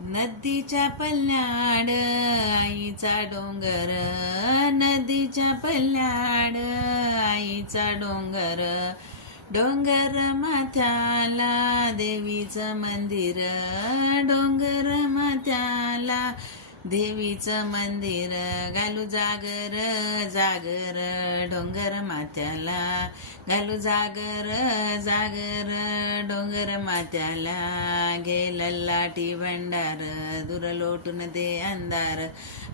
नदीच्या पल्ल्याड आईचा डोंगर, नदीच्या पल्ल्याड आईचा डोंगर, डोंगर माथ्याला देवीचं मंदिर, डोंगर माथ्याला देवीचं मंदिर, घालू जागर जागर डोंगर माथ्याला, घालू जागर जागर डोंगर माथ्याला, घे लल्लाटी भंडार दूर लोटून दे अंधार,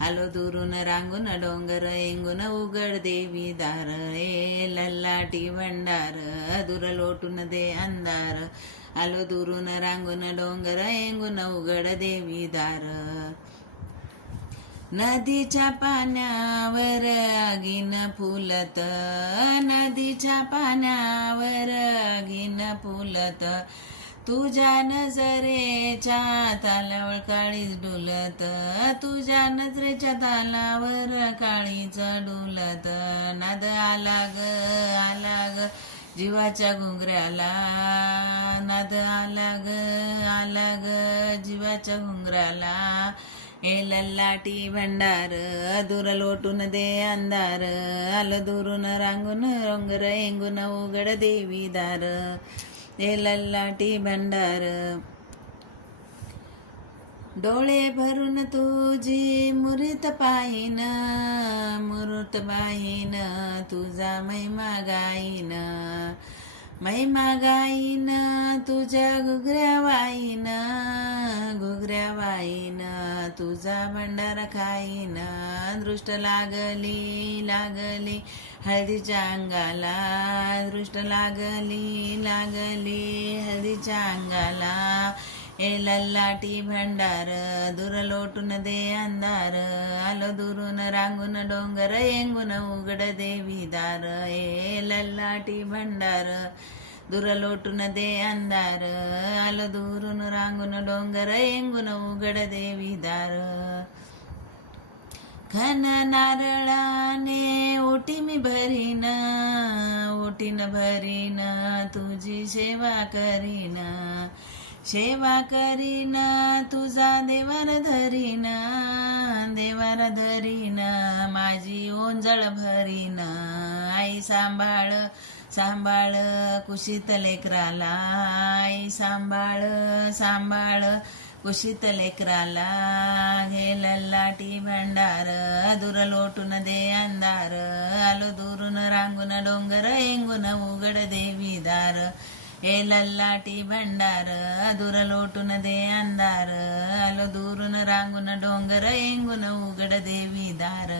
आलो दुरून रांगून डोंगर एंगून उघड देवी दार, ए लल्लाटी भंडार दूर लोटून दे अंधार, आलो दुरून रांगून डोंगर एंगून उघड देवी दार. नदीच्या पाण्यावर आगीन फुलत, नदीच्या पाण्यावर आगीन फुलत, तुझ्या नजरेच्या तालावर काळीच डुलत, तुझ्या नजरेच्या तालावर काळीच डुलत, नाद आला ग जीवाच्या घुंगऱ्याला, नाद आला ग जीवाच्या घुंगराला, ए लल्लाटी भंडार दूर लोटून दे अंधार, आलं दुरून रांगून रंगर एंगून उघड देवी दार, ए लल्लाटी भंडार. डोळे भरून तुझी मूर्त पाहिन, मूर्त पाहिन तुझा महिमा गाईन, महिमा गाईन तुझ्या घुगऱ्या वाईन, घुगऱ्या वाईन तुझा भंडारा खाईन, दृष्ट लागली लागली हळदीच्या अंगाला, दृष्ट लागली लागली हळदीच्या अंगाला, ए लल्लाटी भंडार दूर लोटून दे अंधार, आलो दुरून रांगून डोंगर एंगून उघड देवी दार, ए लल्लाटी भंडार दूर लोटून दे अंधार, आलो दुरून रांगून डोंगर एंगून उघड देवी दार. घन नारळाने ओटी मी भरीन, ओटीन भरीन तुझी सेवा करीन, सेवा करीन तुझा देवार धरीन, देवार धरीन माझी ओंजळ भरीन, आई सांभाळ सांभाळ कुशीत लेकराला, आई सांभाळ सांभाळ कुशीत लेकराला, घे लल्लाटी भंडार दूर लोटून दे अंधार, आलो दुरून रांगून डोंगर एंगून उघड देवी दार, ए लल्लाटी भंडार दूर लोटून दे अंधार, आलो दुरून रांगून डोंगर एंगून उघड देवी दार.